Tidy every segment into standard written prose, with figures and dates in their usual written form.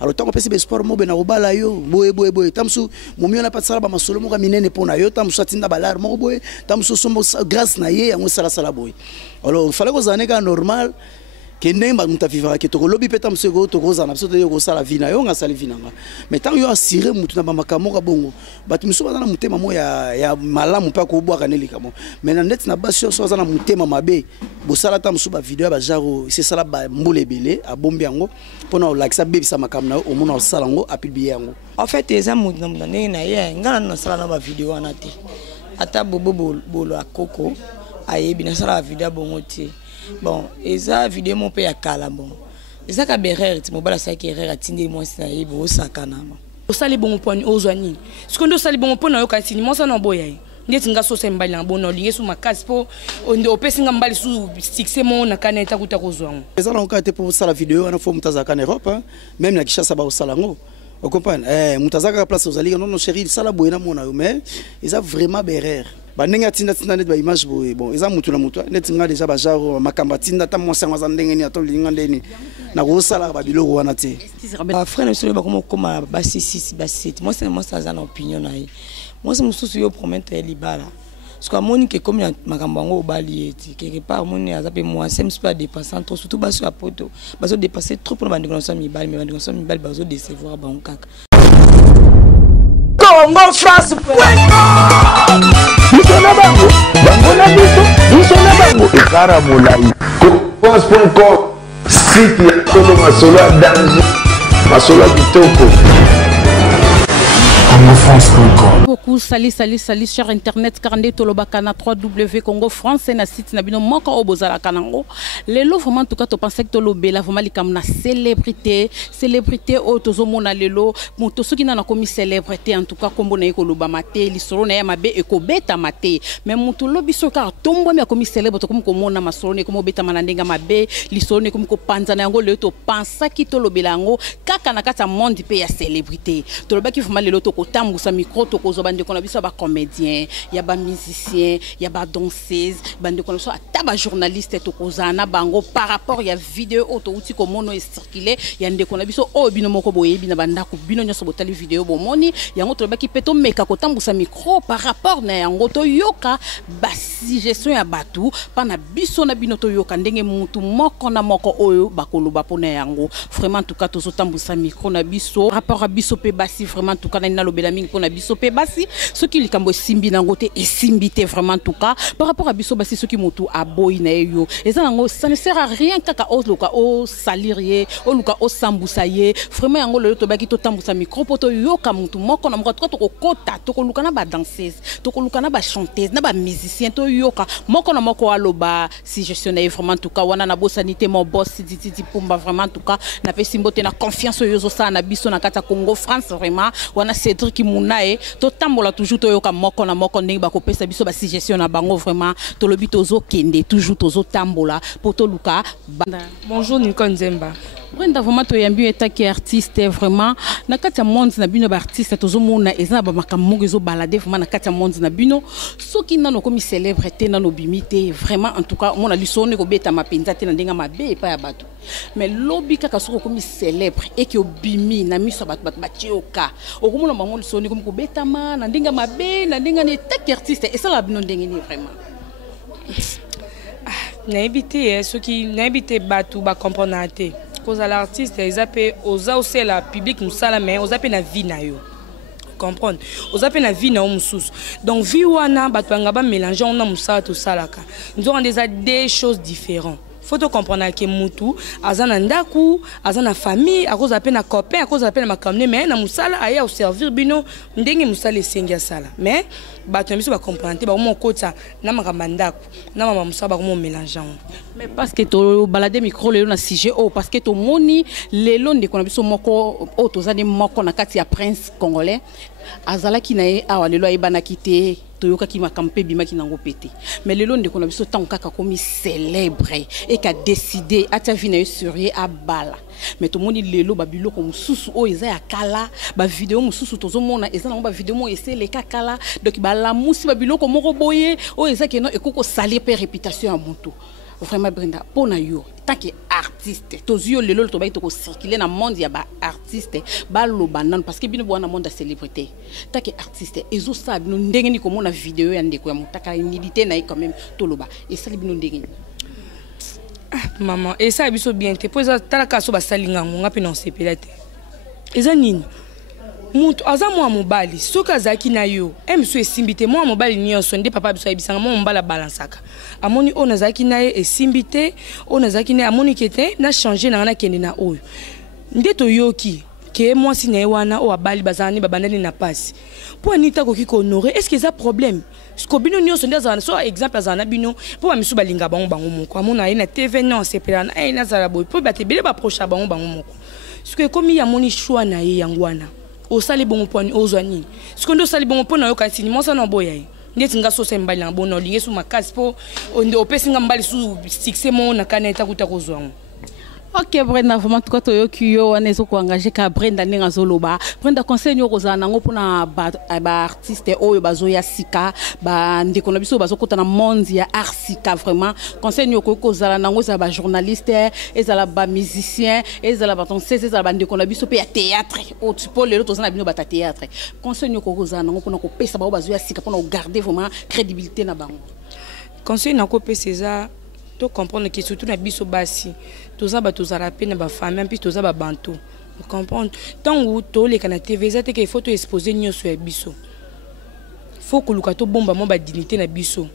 alors tant qu'on peut espoir mo bena obala yo boye tamsu momi na pas sala ba masolo mo ka minene pona yo tamsu atinda balar mo boye tamsu sombo grâce na ye yango sala boye alors il fallait que ça soit normal que n'importe muta vivra que to lobby peta msego to koza na biso to yo sala vina yo nga sala vina nga mais tant yo assurer mutu na makamoko ka bongo batu miso bazana mutema mo ya malamu pa ko bwa kaneli kamo mais na net na basio so bazana mutema mabe bo sala ta mso ba video ba jaro c'est sala ba mbule belé a bombi yango pona o like sa bebi sa makamna o mona o sala ngo a publier yango en fait eza mutu na na ye ngana na sala na ba video wana te ata bobo bolo akoko ayebi na sala video bongo te. Bon, et ça, vidéo mon père a calé bon. Et ça, quand Berrer, tu m'as pas la sac Berrer a tindé moi ça y est beau sakana. Au sali bon point aux oignons. Ce qu'on doit sali bon point na yo kasini moi ça na boya. Ndiye tinga so se mbali na bono linge su makasi po on pesinga mbali su succès mon na kaneta kuta kozwango. Ça na okate pour ça la vidéo on a fait mutazaka en Europe même na Kinshasa ba osalango. Vous comprenez mutazaka place aux alliés non chérie ça la boyena mona yo mais ils a vraiment Berrer. Banenga tinda net ba image boy bon eza mutu na mutu net nga déjà ba jaro makamba tinda ta mo sanga za ndenge ni ato linga ndeni na ko sala ba biloko wana te frère ne solo ba comme ba 6 ba 7 moi ça za na opinion na moi c'est mususu yo promettre libala parce que moni que comme makamba ngo bali eti quelque part moni azape moi c'est pas dépassant trop surtout ba sur la poto ba so dépasser trop pour ba ndikonosa mi bali mais ba ndikonosa mi bali ba so décevoir ba on kaka Congo France Bisona bango bangona biso bisona bango ekara molai France.com site ya Tolo Masolo danger Masolo kitoko CongoFrance.com. Beaucoup salut cher internet Karande Tolobakana 3W Congo France na site na bino moko obozala kanango lelo vraiment en tout cas to pensais que tolobela vraiment likamna célébrité o tozomona lelo moto soki na komi célébrité en tout cas kombo na ekoloba maté lisoro na ya mabe ekobeta maté mais moto lobi soka tombo mi komi célèbre to komi komona masoro ne komo beta manandenga mabe lisoro ne komi ko panzana yango lelo to pensa ki tolobela yango kaka na kata monde pe ya célébrité tolobaki vraiment lelo to kotambusa micro to kozobande kona biso ba comédien ya ba musicien ya ba danseuse bande kona so ata ba journaliste to kozana bango par rapport ya vidéo auto uti ko mono e circuler ya ndeko na biso o bino moko boye bina banda ko bino nyoso botali vidéo bo moni yango to baki peto meka kotambusa micro par rapport na yango to yoka ba suggestion ya batu pana biso na bino to yoka ndenge mutu moko na moko oyo bakoloba pona yango vraiment en tout cas to zotambusa micro na biso rapport a biso pe basi vraiment en tout cas na lobela mingi pona biso pe basi ce qui likambo simbi na ngote et simbité vraiment en tout cas par rapport à biso basi ce qui mutu aboy na yo et ça ça ne sert à rien kaka o loka o salirier o luka o sambusaye vraiment yango le to baki to tambusa micro poto yoka mutu moko na moko to kota to ko luka na ba danseuse to ko luka na ba chanteuse na ba musicien to yoka moko na moko aloba si gestionnaire vraiment en tout cas wana na bosanité mon boss titi pumba vraiment en tout cas na pe simbote na confiance yo zo sa na biso na kata Congo France vraiment wana Cédric Munae to tambola toujours to yoka moko na moko ndenge ba kopesa biso ba suggestion na bango vraiment to lobi tozo kende toujours tozo tambola poto luka bonjour Nicole Nzemba. Brenda vraiment to yambi etaki artiste vraiment na kati ya monde na bino ba artiste tozo mona eza ba makamoko ezo balade vraiment na kati ya monde na bino soki nano komi célébrité nano bimité vraiment en tout cas mona lisone ko beta mapenza te na ndenga mabe pa ya bato mais lobi kaka soko komi célèbre et ki obimi na miso bato batioka okomona bango lisone komi ko beta ma na ndenga mabe na ndenga ne etaki artiste et ça la bino ndenge ni vraiment na éviter ceux qui na éviter bato ba comprendre te cause à l'artiste ils appellent aux aussi la public nous ça mais aux appellent na vie na yo comprendre aux appellent na vie na mususu donc vie wana bato ngaba mélanger on a musala tout ça là nous avons des choses différentes. Faut te comprendre que mutu azana ndaku azana famille à cause appelle na copain à cause appelle ma kamne mais na musala aya au servir bino ndenge musala esengi sala mais bato biso ba comprendre ba mo kota na makamba ndaku na mama musala ba mo mélangeant mais parce que to balade micro lelo na sujet oh parce que to moni lelo ndeko na biso moko o tozani moko na kati ya prince congolais azala ki na ye awa lelo ayebana kite toyoka ki makampe bima ki nango pété mais lelo ndeko na biso tant kaka komi célèbre et qu'a décidé ata vina yo surier a bala mais to moni lelo ba biloko mususu o eza ya kala ba vidéo mususu tozo mona eza na ba vidéo mo ese le kakala donc ba la musi ba biloko moko boye o eza ke no ekoko salir pe réputation ya moto vraiment Brenda pona yo tant que artiste tozio lelo to ba to circuler na monde ya ba artiste ba lobanan parce que bino bwana monde de célébrité taki artiste ezo sa bino ndenge ni komona vidéo ya ndeko ya mutaka inidité na quand même toloba et ça bino ndenge maman et ça biso bien te poza talaka so ba salinga ngonga pe non sepelate eza nini mutu aza mwa mobali soka zaki na yo emso esimbite mwa mobali nyonso nde papa biso ayebisanga mwa mobala balansaka amoni ona zaki na ye esimbite ona zaki na amoni kete na changer na kende na oyo nde to yoki ke mwasi na ye wana o abali bazani babandani na pasi po anita koki ko honorer est-ce que ça problème ko bino nyonso nde azana so exemple azana bino po ba misu balinga bango moko amona ye na TV non sepelana ay na zala boy po batebele ba proche bango moko ce que comme ya moni choix na ye yangwana o sali bongo poni ozwani sikondo sali bongo pona yo kasi ni monsa no boya ndeti nga so sembali na bono linge su makasi po onde opesinga mbali su succès mo na kaneta kutakozwa. Ok, Brenda, vraiment tout cas yo on est engagé ka Brenda ninga zoloba. Brenda conseil yo kozana ngo pona ba artiste oyo bazoya sika ba ndeko na biso bazokota na monde ya arsika vraiment conseil yo kozala nango za ba journaliste ezala ba musicien ezala ba danseuse ezala ba ndeko na biso pe ya théâtre o tipo lelo tozana bino ba théâtre conseil yo kozana nango pona ko pesa ba bazoya sika pona garder vraiment crédibilité na bango. Conseil na ko pesa za to comprendre que surtout na biso basi toza ba tozala pe na ba famille puis toza ba bantu comprendre tant ou to le kana TV za te que il faut to exposer nyonso ya biso faut que luka to bomba mo ba dignité na biso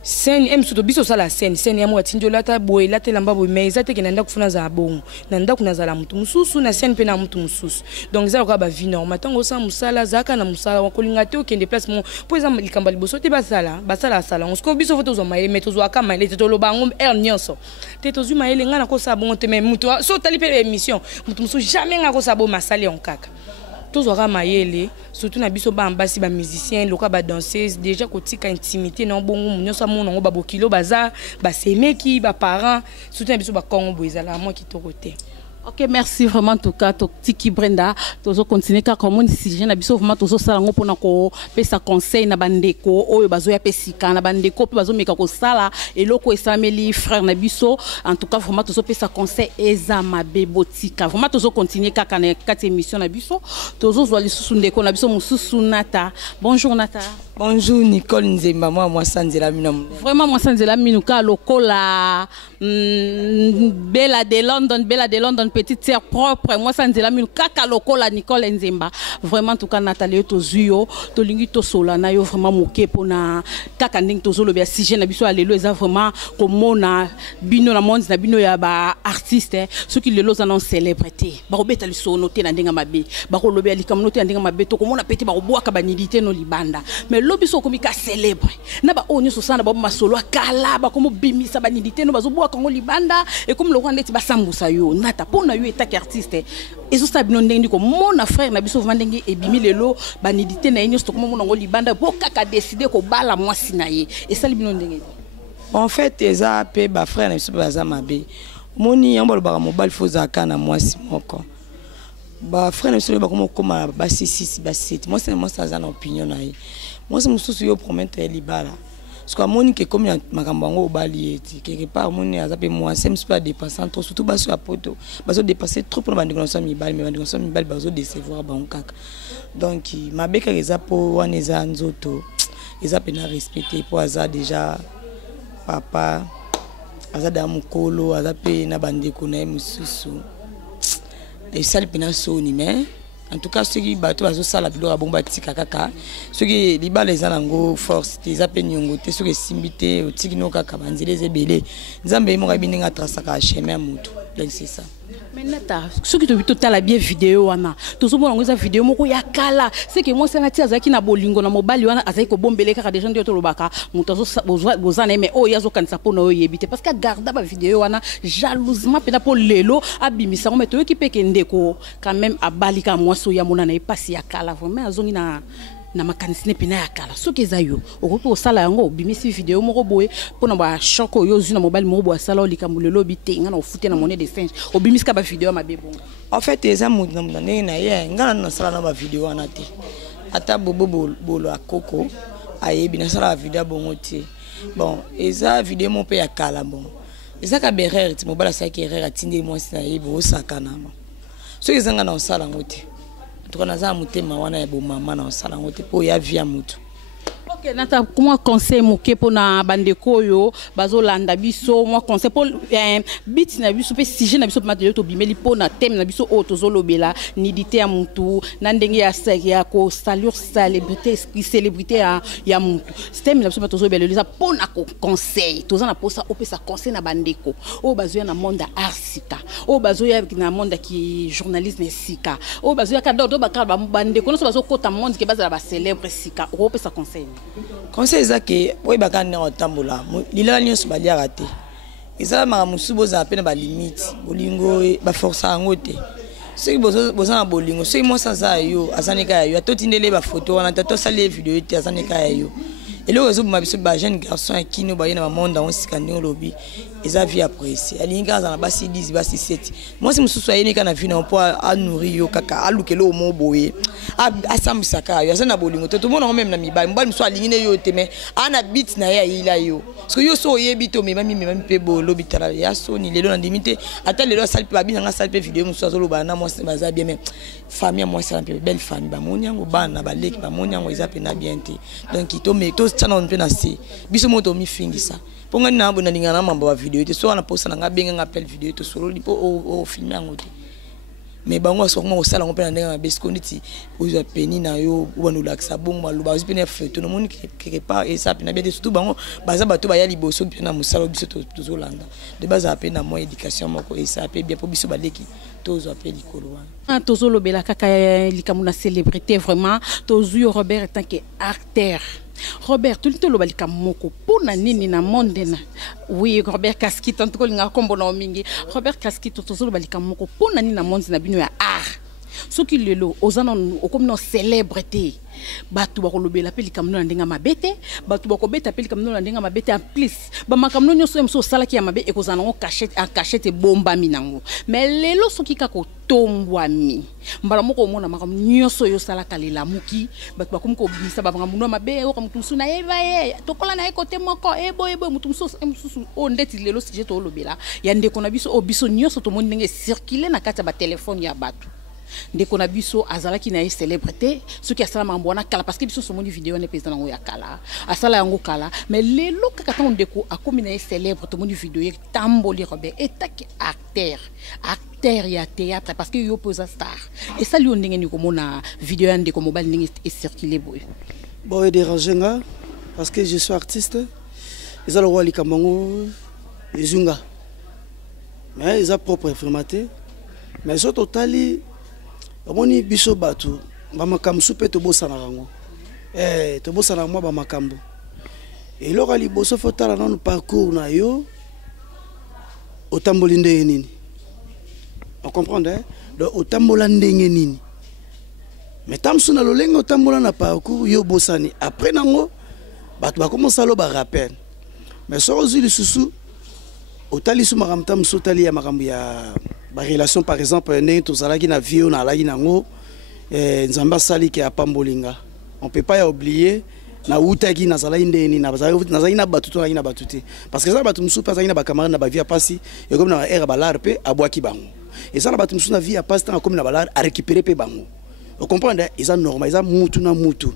scène emso to biso sala scène ya mo atinjola ta boy la te lamba boy mais za te que nanda kufuna za bon nanda kuna za la mutu mususu na scène pe na mutu mususu donc za ko ba vie normal tango sa musala zaka na musala wa kolinga te okende déplacement po exemple likamba liboso te basala sala on sko biso foto zo maile meto zo aka maile te to lo bango nyonso te to zu maile ngana ko sa bon te même mutu so tali pe émission mutu mususu jamais ngako sa bon masali on kaka tous aura maïele surtout na biso ba ambasi ba musicien loka ba danseuse déjà kotika intimité na bongo nyonso monongo ba bokilo baza ba semeki ba parents surtout na biso ba kongo boizala moi qui torote. Ok, merci vraiment en tout cas Tiki Brenda tozo continuer car comme on dit na biso vraiment tozo sala ngo pona ko pesa conseil na bandeko oyo bazo ya pesika na bandeko pe bazo meka ko sala eloko esameli frère na biso en tout cas vraiment tozo pesa conseil eza mabe botika vraiment tozo continuer kaka na 4 émissions na biso tozo zwa lisusu ndeko na biso mususu Nata. Bonjour Nata. Bonjour Nicole Nzemba moi Sanzela Minu. Vraiment moi Sanzela Minu ka lokola Bella de London petite sœur propre moi Sanzela Minu kaka lokola Nicole Nzemba. Vraiment tout cas Nathalie tozuyo to lingi to sola na yo vraiment moke pona kaka nding tozo lo bia sujet na biso alelo eza vraiment komona bino na monde na bino ya ba artiste ceux qui lelo zanon célébrité ba robeta liso noté na ndinga mabe ba ko lobia likamnoté na ndinga mabe to komona peti ba robwaka ba nidité no libanda mais lobiso komika célèbre na ba onyo so sana ba masolo akala ba komo bimisa ba nidité no bazo bwa kango libanda et comme le rwanda ti ba sambusa yo Nata pona yo etaki artiste ezo sabino ndenge ko mona frère na biso vandenge e bimi lelo ba nidité na enyo sto komo monongo libanda bokaka décider ko bala mwasi na ye et ça libino ndenge en fait eza pe ba frère na biso baza mabe moni yambolo ba mobile fozaka na mwasi moko ba frère na biso ba komo koma ba sisi ba site moi ça za na opinion na ye moi c'est mususu yo promettre libala parce que moni que comme makambo ngo obali eti quelque part moni azape moi c'est pas dépassant trop surtout ba sur poto bazo dépasser trop pour bandi konso mi bal mais bandi konso mi bal bazo décevoir ba onkaka donc mabeka eza po wana eza nzoto eza pena respecter po aza déjà papa aza da mukolo azape na bandeko na mususu et ça pena soni mais en tout cas ceux qui bateau bazo sala bilo bomba tika kaka ceux qui liba les anango force des apenyongo te ceux qui simbité o tikino kaka banzile zebele nzambe mo kabinga trasaka chemin mutu donc c'est ça. Mais Nata, ceux qui te total la bien vidéo wana tozo mona ngoza vidéo moko ya kala c'est que moi c'est na tia zaki na bolingo na mobali wana azaki ko bombele kaka des gens de tolobaka mutazo bozana mais o yazo kanisa pona o yebite parce que garda ba vidéo wana jalousement pena po lelo abimisa mais to ki peke ndeko quand même abalika mwaso ya mona na epasi ya kala vraiment azongi na makanisine pena ya kala soki ezayo okoki osala yango bimisi vidéo moko boye pona ba shoko yo zuna mobile moko boye sala olikambo lelo bitenga na ofute na monnaie de singe obimisi ka ba vidéo mabe bongo en fait eza mutu na ndenge na ye ngana na sala na ba vidéo wana te ata bobo bolo akoko ayebi na sala vidéo bongo te bon eza vidéo mo pe ya kala bon ezaka berere ti mobala saki erreur atindi mwasi na ye bosakana soki ezanga na osala ngo te tuka naza motema wana ya bomama na osala ngo te po ya via mutu. Ok, nata comment conseil moké pour na bandeko yo bazo landa biso moi conseil pour bit na biso pe sujet na biso matériel to bimeli pour na thème na biso o tozo lobela nidité ya mutu na ndenge ya ko saluer célébrité ya mutu thème na biso tozo beleza pour na conseil toza na posa opesa conseil na bandeko o bazo ya na monde arsika o bazo ya na monde ki journalisme sika o bazo ya kador do bakaba bandeko no so bazo kota monde ke bazala ba célèbre sika o opesa conseil. Conseil ezake boy bakane otambola lila nyonso baliaka te ezala makamusu boza pena ba limite bolingo ba force yango te soki boza na bolingo soki mwasi aza yo azanika yo atotindele ba photo wana tatosali video te azanika yo eloko ezoboma biso ba jeune garçon ya kino baye na bamonda on sikandi olobi eza vie appréciée alingi aza na basi 10 basi 7 mwasi mosusu ayenika na vie na mpo anourri yo kaka alukele omo boye asambisaka yo aza na bolingo te tomona ngo meme na mibali mobali mosusu alingi ne yo te mais ana bit na ye ayila yo parce que yo so oyebi to memami mpe bolobi tala ya soni lelo na ndimi te ata lelo asali mpe babina nga asali mpe video mosusu azoloba na mwasi baza bien mais famille ya mwasi ala mpe belle famille bamoni yango bana baleki bamoni yango eza mpe na bien te donc tana on pena se biso moto mi fingisa ponga na bona ninga na mambo ba video te so na posta nga benga ngapel video to solo lipo o filmer yango te mais bango so ngo sala ngo pena ndenge ba skonditi ozo peni na yo ubanu laksa bongo maluba ozo pena photo no moni quelque part et ça pena bien surtout bango baza bato ba ya liboso pena musala biso to zolanda de baza pena mo éducation moko et ça pe bien po biso baleki tozo appel likolo wana tozo lobela kaka likamuna célébrité vraiment tozo Robert en tant que acteur. Robert, tu le balika moko pona nini na monde na. Oui, Robert Kaskito en tout cas linga kombo na mingi. Robert Kaskito tozo le balika moko pona nini na monde na bino ya art. Soki lelo ozana okomno célébrité. Batu ba kolobela pe likamno na ndenga mabete, batu ba kobeta pe likamno na ndenga mabete en plus. Ba makamno nyoso emso sala ki ya mabe ekozana ngo cachette bomba minango. Mais lelo soki kako tombwami mbala moko mona makam nyoso yo sala kalela muki batu bakumko bisa babanga muno mabe o kamutusu na eva tokola na ekote moko ebo mutusu o ndeti lelo sije to lobela ya ndeko na biso o biso nyoso to moni ndenge circuler na kati ba telefone ya batu ndeko na biso azala ki na célébrité ce qui asala mambo na kala parce que biso somoni vidéo na président ngo ya kala asala yango kala mais lelo kaka ton ndeko akomi na célèbre to moni vidéo ye tamboli Robert etaki acteur ya théâtre parce que yo posa star et ça lui on ndenge ni komona vidéo ya ndeko mobile ndenge est circuler boy bon déranger nga parce que je suis artiste ils ont le likambango ezunga mais ils ont propre informaté mais so totali omoni biso batu ba makambo supe to bosana rango to bosana mo ba makambo et lokali boso fotala non parcours na yo otamboli ndenge nini on comprendre donc otambola ndenge nini mais tamsu na lolengo otambola na parcours yo bosani après nango batu ba commencer lo ba rappel mais so ozili susu otali su makambo tamsu tali ya makambo ya ba relation par exemple ndenge tozalaki na vie na alaki nango nzamba sali ke apambolinga on peut pas oublier na utaki nazala ndeni na nazali na batuto na batuti parce que ça batu musu pas na ba camarade na ba vie passi et comme na era balar pe abwaki bango et ça na batu musu na vie passi comme na balar a récupérer pe bango vous comprenez ils sont normal ils ont mutu na mutu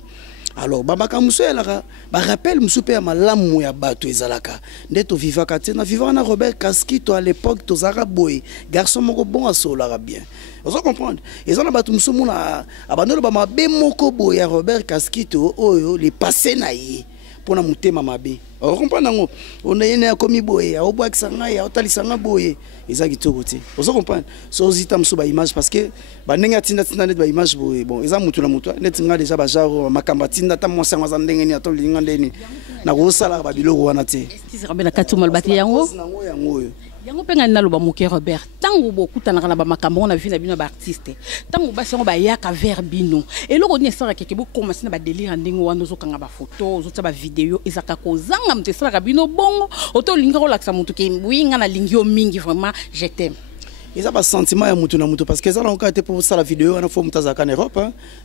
alors babaka musu elaka ba rappel musu pe malamu ya batu ezalaka ndeto vivaka te na vivaka na Robert Kaskito à l'époque tozara boy garçon moko bon asolara bien vous comprenez ils ont batu musu mona abandolo ba mabe moko boy ya Robert Kaskito oyo les passé na yi pona mutema mabe vous comprenez ngo on est ya komi boy ya obwakisa ngai ya otalisa nga boy ezaki toko te vous comprenez so zita musu ba image parce que ba ndenge tinda net ba image boy bon eza mutu na mutu net nga déjà ba genre makamba tinda ta monsa ngwa ndenge ni atolinga ndeni na ko sala ba biloko wana te est-ce que na katu malbati yango yango penga na loba moke Robert tango bokutana kana ba makambo na vie na bino ba artiste tango ba sengo ba yaka vers bino eloko ni esara keke bo commencer na ba délire ndingo wana zo kanga ba photo zo ta ba vidéo ezaka kozanga mtesala ka bino bongo oto linga ko laksa mutu ke winga na lingio mingi vraiment je t'aime ils ont pas sentiment ya mutu na mutu parce que ça on été pour ça la vidéo on a faut mutazaka en Europe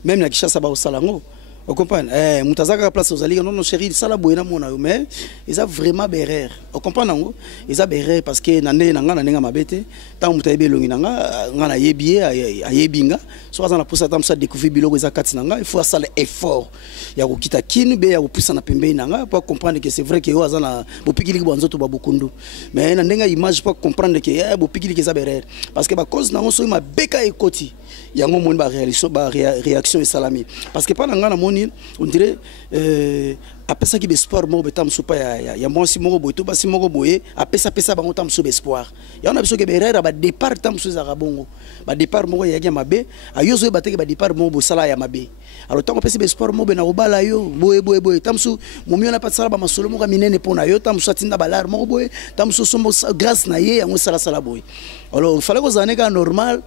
même na Kinshasa ba osalango Vous comprenez? Moutazaka place aux alliés, non, chérie, ça la boyna mona, mais ils ont vraiment berrer. Vous comprenez? Ils ont berrer parce que nandé nanga nanenga mabete, tant moutaïbe longi nanga, ngana yebié, ayebinga, soit dans la pousse à tam ça découvrir biloko ils a katinanga, il faut ça l'effort. Il y a kita kin, be ya pousse na pembe nanga pour comprendre que c'est vrai que yo azana bopikili bonzo to babukundu. Mais nandenga image pour comprendre que bopikili que ça berrer parce que ba cause nango so ma beka ekoti. Il y a un moment de réaction et salami parce que pendant nga na moni on dirait après ça qui espoir mo betam soupa ya moi si mo boito ba si mo boye après ça bango tam sou espoir ya on a besoin que berera ba départ tam sou za bongo ba départ mo ya mabe ayozo ba teke ba départ mo bo sala ya mabe alors tant que espoir mo be na obala yo boye tam sou mo mi on a pas sala ba masolo mo ka minene pona yo tam sou tinda balar mo boye tam sou sombo grâce na ye yango sala boye alors il fallait que ça n'est normal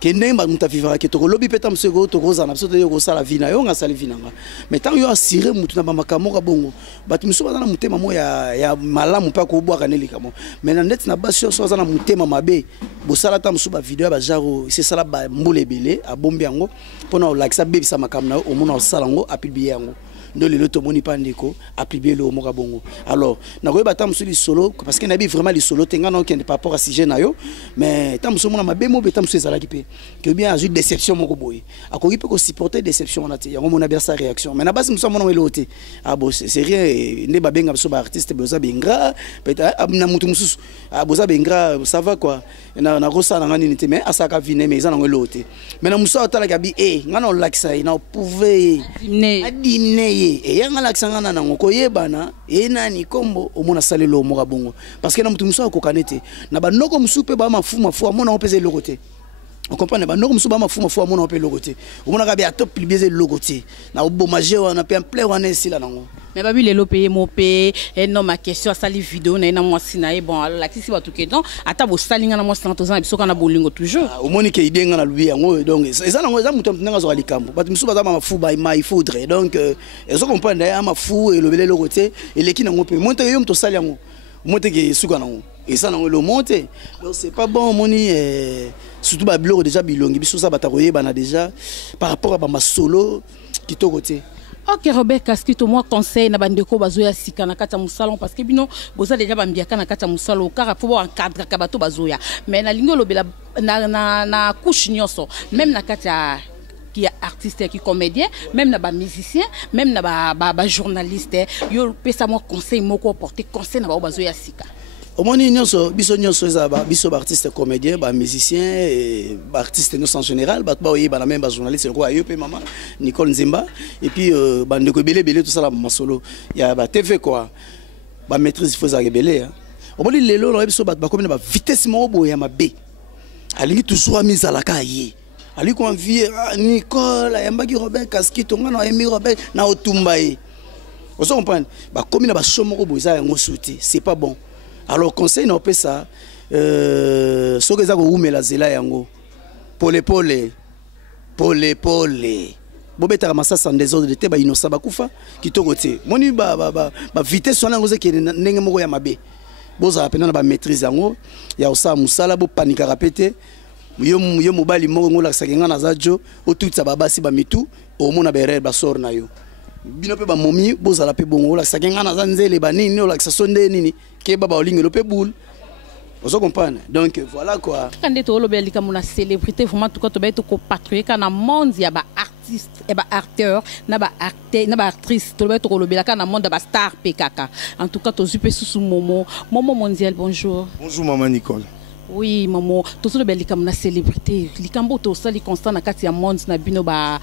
que n'imba muta vivra que to lobby petam sego to roza na so to yo sala vina yo nga sala vina nga mais tant yo assurer mutu na makamoko ka bongo batu miso bazana mutema mo ya malamu pa ko bwa kaneli kamo mais na net na basio so bazana mutema mabe bo sala tam so ba video ba jaro c'est sala ba mbole belé a bombi yango pona like sa bebi sa makamna o mona sala ngo a publier yango ndo lelo to moni pandeko a publier le moka bongo alors na ko ba tam so li solo parce que na bi vraiment li solo tenga no kende par rapport à sujet na yo mais tam so mona mabe mo be tam so ezala ki pe que bien ajoute déception moko boy akoki pe ko supporter déception na te yango mona bien sa réaction mais na basi muso mona welote ah bon c'est rien ne ba benga so ba artiste boza bengra peut-être na mutu mususu ah boza bengra ça va quoi na rosa na ngani nite mais asaka vine mais za na welote mais na muso atala kabi ngana lakisa ina pouvait adine et yanga lakisa ngana ngoko yebana nani kombo omona salelo moka bongo parce que na mutu muso akokanete na ba noko musupe ba mafuma fo amona opeze lokote. On comprend pas non comme ça ma fou mon appel logoté on a bien top bien logoté na obomager on a plein on est ici là non mais babi les payer mon paye et non ma question ça les vidéos na moi sina bon la si ba tout que donc ata bo salinga na moi 100 ans biso kana bolingo toujours au moni ke idenga na lubi yango donc ça na ngoza mutu mtenga zo alikambo but miso baza ma fou ba il faudrait donc ils comprendre ma fou et le logoté et les qui na ngope monte yo mto sali yango monte ke suka nango et ça na le monter donc c'est pas bon moni surtout ba blog déjà bilongi biso ça batakoye bana déjà par rapport à ma solo qui to côté. OK Robert Casquito moi conseil na bandeko bazoya sika na kata musalon parce que bino boza déjà bambiaka na kata musalo car faut encadrer ka bato bazoya mais na lingo lobela na couche nyonso même na kata qui est artiste qui comédien même na ba musicien même na ba journaliste yo pesa moi conseil moko porter conseil na ba bazoya sika. Au moins, biso artiste comédien, musicien et artiste en général, la même journaliste, maman Nicole Nzemba et puis bandeko belé tout ça là masolo. Il y a TV quoi. Ba maîtrise faut ça belé. Au moins lelo no biso comme na vitesse mo boya mabe. Ali toujours mise à la cahier. Ali ko envie Nicole, Yambaki Robert Casquito ngana Emi Robert na otumbaye. Vous comprenez? Ba comme na ba show mo boya ngo souti, c'est pas bon. Alors conseil n'a pas ça ce que ça vous met la zela yango pole bobeta massa sans désordre de te ba innocent ba kufa kitoko te moni ba vitesse on a ngose ke ndenge moko ya mabe boza apena na ba maîtrise yango ya osa musala bo panika rapete yo mobali moko ngola sakenga na zajo otutsa babasi ba mitu o mona ba erreur ba sor na yo bino pe ba momi bozala pe bongo la sakenga na zanzele ba nini la sonde nini ke baba olinga lo pe boule vous comprenez donc voilà quoi quand tu es lobby comme une célébrité vraiment tout cas tu être compatriote kana monde ya ba artiste et ba acteur na ba actrice tu être lobby kana monde ba star PKK en tout cas tu zupe sous momo mondial bonjour maman Nicole. Oui maman tout le bel comme na célébrité likambo to sali constant na kati ya monde na bino ba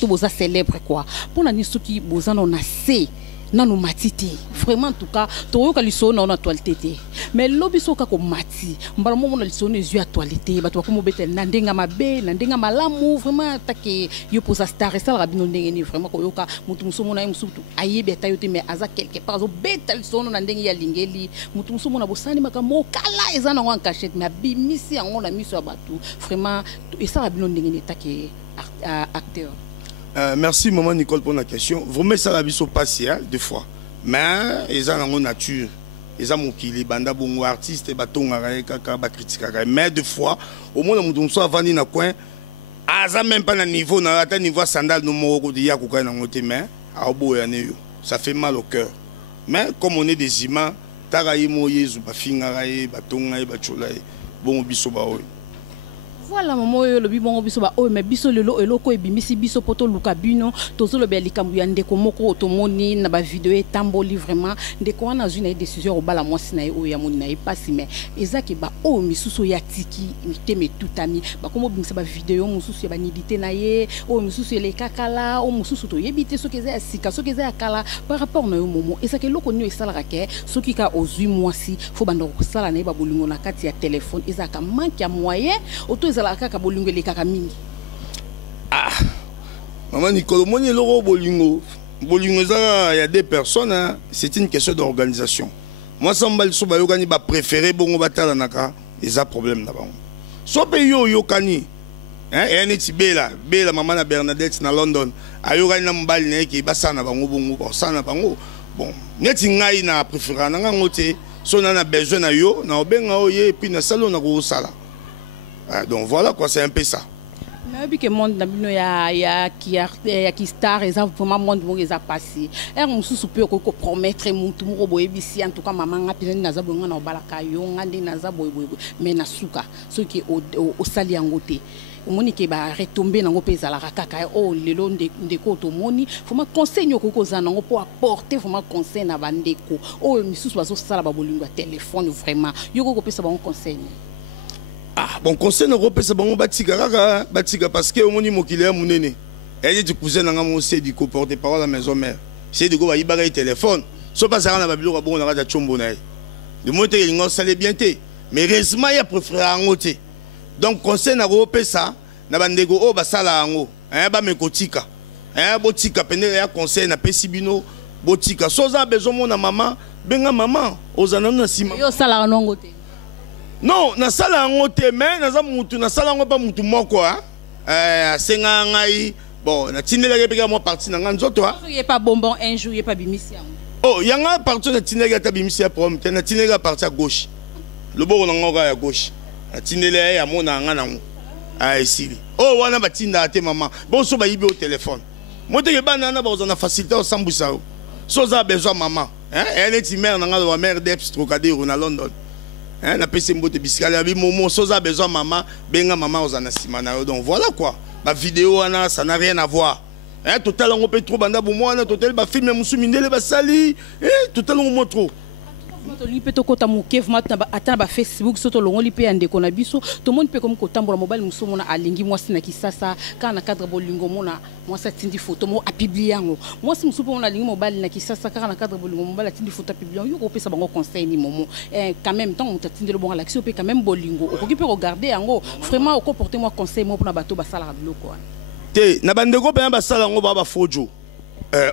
to boza célèbre quoi pour na niso ki boza no na c na no matiti vraiment en tout cas to yo ka liso na actualité mais lobiso ka ko mati mbala mo na liso ne zu actualité ba to ko mo betel na ndenga mabe na ndenga malamu vraiment take yo posa star ça la bino ndenge ni vraiment ko yo ka mutu musomo na musutu ayebe ta yote mais aza quelque part zo betel liso na ndenge ya lingeli mutu musomo na bosani makamo kala eza na en cachette mais bimisi yango na miso abatu vraiment et ça la bino ndenge ni take acteur. Merci maman Nicole pour la question. Vous mettez ça la vie sur partiel deux fois. Mais ils ont en nature. Ils ont mon kili banda bon artiste et baton kaka ba critique. Mais deux fois au moins on soit vandi na coin aza même pas na niveau na ata niveau sandal no moko de ya koka na ngote mais aboya ne yo ça fait mal au cœur mais comme on est des humains taka yimo yezu ba finga ye ba tonga ye ba chola ye bon biso ba oyo. Voilà maman yo lobi bongo biso ba o mais biso lelo eloko ebimisi biso poto luka bino tozo lobi likambu ya ndeko moko otomoni na ba vidéo etamboli vraiment ndeko wana zuna une décision obala mwasi na ye o ya moni na ye pasi mais ezaki ba o misusu ya tiki miteme tutami ba komo bimisa ba vidéo mususu ya ba nidité na ye o misusu le kakala o mususu to yebite soki eza ya sika soki eza ya kala par rapport na yo momo ezaki eloko nyo esala ke soki ka ozui mwasi fo banda ko sala na ye ba bolingo na kati ya téléphone ezaka manque ya moyen auto la kaka bolingo le kaka mingi. Ah, maman Nicole, moi ni loro bolingo. Bolingo ça, il y a des personnes, hein, c'est une question d'organisation. Moi ça me so ba yokani ba préféré bongo batala naka, ils a problème là-bas. So pe yo yokani, hein, et neti bela maman na Bernadette na London, ayokani na mbali na ki basana bango bongo, basana bango. Bon, neti ngai na préféré na ngote, so na besoin na yo, na obenga oye et puis na salon na ko sala. Donc voilà quoi, c'est un peu ça. Mais depuis que le monde qui star, ils ont vraiment monde qui a passé. Et on se peut promettre tout le monde en tout cas maman a pris naza bonga na balaka yo ngandi naza boy mais na suka ceux qui au sali ngote. Omoni ke ba retomber nango peza la kaka o lelo ndeko to moni foma conseil ko za nango pour apporter foma conseil na bandeko o misusu bazo sala ba bolingo téléphone vraiment yo ko pesa ba conseil. Ah, bon conseil n'européen c'est bon batika parce que au moni mokile ya munene elle dit cousin nga mo c'est du porter parole à la maison mère c'est de go ba yibara téléphone so pas ça na ba biloko bon na ka chombo na le mote ngo sale bien té mais récemment il a préféré ngote donc conseil n'européen ça na bandego o ba sala ngo ba me kotika botika pende ya conseil na pesibino botika so za besoin mon maman benga maman ozana na sima yo sala ngote. Non, na sala ngote mais na za mutu na sala ngo pa mutu moko senga ngai bon na tindela ke peka mo parti na nzoto il est pas bonbon un jour il est pas bimisi oh yanga parti na tindela ta bimisi prom te na tindela parti à gauche le boko na ngoka ya gauche na tindela ya mona nga na esili oh wana batinda te maman bon so ba yibi au téléphone mo te ke bana na ba na facilité au sambusa so za besoin maman elle est mère na nga mère d'Eps Trocadéro na London. Na pese mbote bisikali abi momo soza besoin maman benga maman ozana simana donc voilà quoi ba vidéo wana ça n'a rien à voir total on peut trop banda bo moi total ba film musu mindele ba sali total on mo trop to lipe to kota mokev matna ata ba Facebook soto longo lipe ya ndeko na biso to moni pe comme ko tambola mobile musu mona alingi mwasi na kisasa kana cadre bolingo mona mwasi atindi photo mo a publier yango mwasi musu pe mona alingi mobile na kisasa kana cadre bolingo mobile atindi photo publier yo ko pesa bango conseil ni momo quand même tant on t'atindi le bon l'action pe quand même bolingo okoki pe regarder yango vraiment ko porter moi conseil mo pona bato basala biloko te na bandeko pe ba sala ngo ba fojo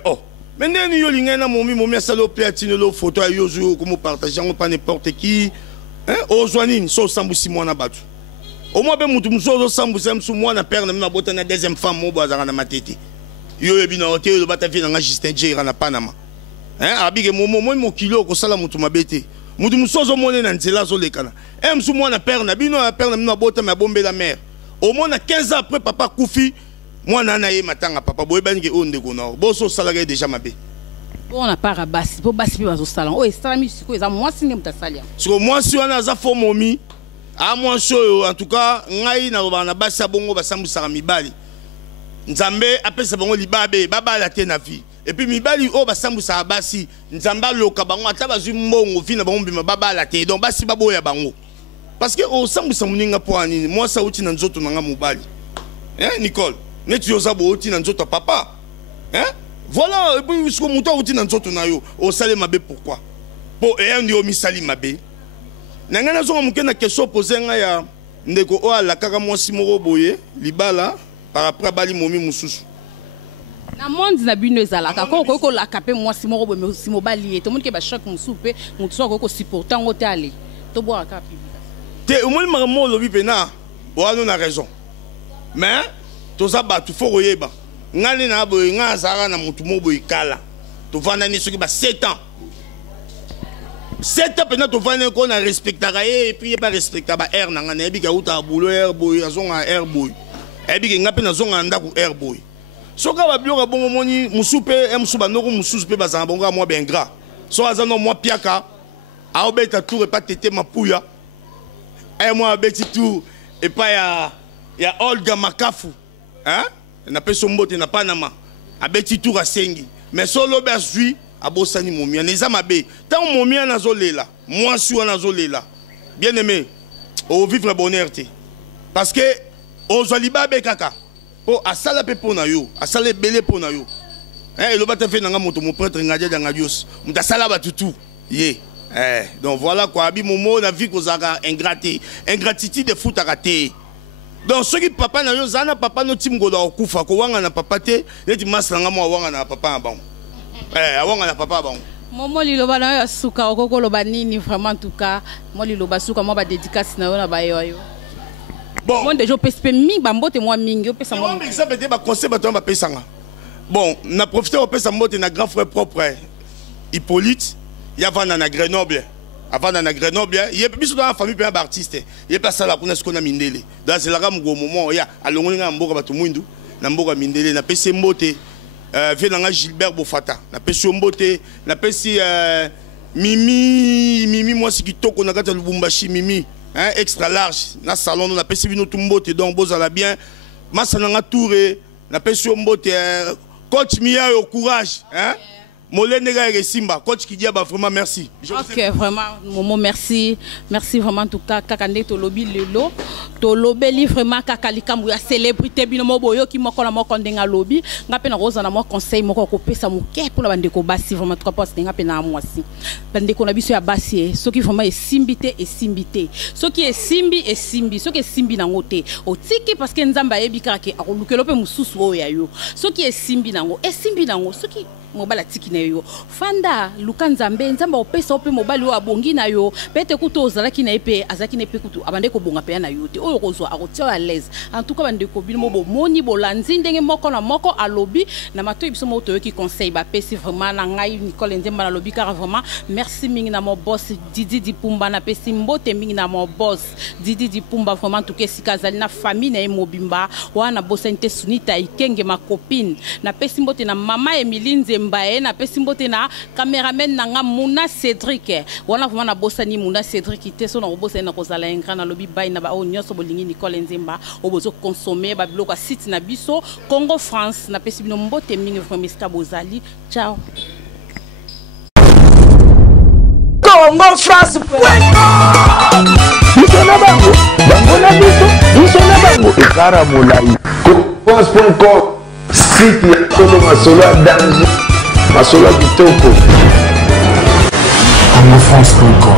oh mais n'est yo lingena momi asalo platine lo photo yo zo comme partager on pas n'importe qui o zoanine so sambusi mwana batu au moins be mutu muso sambusi msu mwana père na bota na deuxième femme mo bazanga na matete yo ebina hotel lo bata fi na Justin Jira na Panama abige momo mo kilo ko sala mutu mabete mutu muso zo mona na nzela zo lekana msu mwana père na bino père na bota ma bombe la mère au moins 15 ans après papa Koufi moi na ye matanga papa boye bangi onde ko na bo so salarié déjà mabé on a pas rabasi po basi ba zo salon o salami siko eza moi si ne mutasalia so moi si wana za fo momi a moi so en tout cas ngai na ba na basi bongo ba sambusa mibali nzambe apesa bango libabe baba la te na vie et puis mibali o ba sambusa basi nzamba loka bango ata bazwi mbongo fina bango bima baba la te donc basi baboya bango parce que o sambusa muninga po anini moi sa uti na nzoto nanga mobali Nicole neti yo sabo uti na nzoto papa voilà et puis ce que muto uti na nzoto na yo o sale mabe pourquoi po ndi o misali mabe nanga na zonga mukena question poser nga ya ndeko o ala kaka mwasi moko boye libala par après bali momi mususu na monde na bino ezalaka ko la kape mwasi moko boye musi mobali to monde ke ba chaque musu pe mutu so ko supporter ngo te ale to boa ka te o moni mamo lobi pena o ano na raison mais toza batu fo koyeba ngani na boye nga azara na mutu mo boye kala to vanda ni soki ba 7 ans 7 ans pena to vanda ko na respectaka et puis pas respecta ba air na ngana ebi ka uta boulot air boy azonga air boy ebi nga pe nazonga ndako airboy soka ba bioko bongo moni musupe musuba noko mususu pe bazanga bongo moi ben gras so azano moi piaka a obeta tour et pas tete mapuya et moi abeti tour et pas ya Olga Makafu hein na pe sombote na Panama abeti tour a sengi mais solo be asui abosani momia neza mabe tant momia nazolela moi suis nazolela bien aimé au vivre bonheur te parce que ozaliba be kaka po asala pe pona yo asala belé pona yo hein le bata fait nanga moto mo prêtre ngadia danga dios muta sala batutu ye donc voilà quoi abi momo la vie kozaka ingratitude de foot à rater donc ceux qui papa na yo zana papa no tim goda okufa ko wanga na papa te neti masanga mo wanga na papa ba awanga na papa ba Momo liloba na yo suka okoko loba nini vraiment en tout cas mo liloba suka mo ba dédicace na yo na ba yo bon moi déjà pespe mi ba mbote moi mingi pesa mo exemple te ba conseil ba to ba pesanga bon na profiter o pesa mbote na grand frère propre Hippolyte yavana na Grenoble avant na Grenoble il y a biso dans la famille pe ba artiste il y a pas ça la kuna skona mindele dans c'est la mo moment ya alongoli nga mboka bato mwindu na mboka mindele na pese mbote venanga Gilbert Bofata na pese mbote na pese mimi moi si kitoko na kata Lubumbashi mimi hein extra large na salon na pese bino tumbote donc bozala bien masananga touré na pese mbote coach Mia au courage hein Molenega et Simba, coach qui dit vraiment merci. Ok, vraiment, Momo, merci. Merci vraiment en tout cas. Kakande Tolobi Lelo. Tolobeli vraiment Kakalika Mouya célébrité binomo boyo qui m'a collé à moi quand denga lobby. N'a pas rose na moi conseil moi copé ça mon cœur pour la bande ko basi vraiment trois postes n'a pas na moi si. Bande ko na biso ya basi ce qui vraiment est simbité et simbité. Ce qui est simbi et simbi. Ce qui est simbi na ngote. O tiki parce que nzamba yebika ke akolukello pe mususu o ya yo. Ce qui est simbi na ngo et simbi na ngo ce qui mobala tiki na yo fanda lukanzambe nzamba opesa ope mobali o abongi na yo pete kuto ozalaki na epe azaki na epe kutu abande ko bonga pe na yo te oyo kozwa akotia à l'aise en tout cas bande ko bino bo moni bolanzi ndenge moko na moko alobi na mato biso mo to ki conseil ba pesi vraiment na ngai Nicole Nzemba na lobi car vraiment merci mingi na mo boss Didi Dipumba na pesi mbote mingi na mo boss Didi Dipumba vraiment tout kesika zali na famille na mobimba wana bosente sunita ikenge ma copine na pesi mbote na mama Emilie Mbaye na pesi mbote na cameraman nanga Muna Cédric wana vraiment na bosani Muna Cédric te so na bosani na kozala engra na lobi bay na ba o nyoso bolingi Nicole Nzemba obozo consommer ba biloko site na biso Congo France na pesi bino mbote mingi vraiment ska bozali ciao Congo France Isona bango bango na biso isona bango ekara molai France.com site ya Tolo Masolo ya danger Masolo kitoko. CongoFrance.com